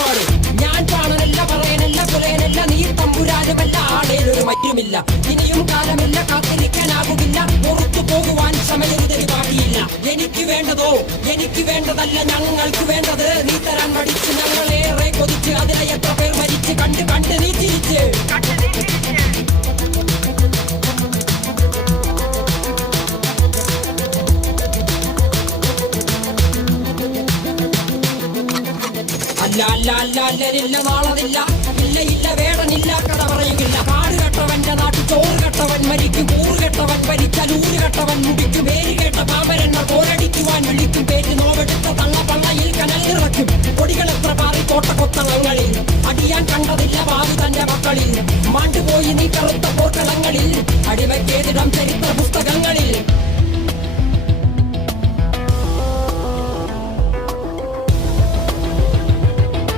പാട്. ഞാൻ പാണനല്ല, പറയാനല്ല, പുലയനല്ല, നീ തമ്പുരാനുമല്ല, ആടേലൊരു മറ്റുമില്ല. ഇനിയും കാലമില്ല, കാത്തിരിക്കാനാകുന്നില്ല, പുറത്തു പോകുവാൻ സമയരുതരി ബാക്കിയില്ല. എനിക്ക് വേണ്ടതോ എനിക്ക് വേണ്ടതല്ല, ഞങ്ങൾക്ക് വേണ്ടത് നീ തരാൻ പഠിച്ച്. ഞങ്ങളേറെ കൊതിച്ച് അതിലെ എത്ര പേർ മരിച്ച് കണ്ട് കണ്ട് നീ ചിരിച്ച്. അല്ല അല്ല അല്ല അല്ലരില്ല, നാളതില്ല, ഇല്ല ഇല്ല, വേടനില്ല, കട പറയുകില്ല. കാട് കെട്ടവന്റെ നാട്ടിൽ ചോറ് കെട്ടവൻ മരിക്കും, കൂറ് കെട്ടവൻ ഭരിച്ചാൽ ഊര് കെട്ടവൻ മുടിക്കും. പേര് കേട്ട പാമ്പരന്മാർ പോരടിക്കുവാൻ വിളിക്കും. പേര് നോവെടുത്ത തള്ള പള്ളയിൽ കനൽ നിറയ്ക്കും. കൊടികൾ എത്ര പാറി കോട്ട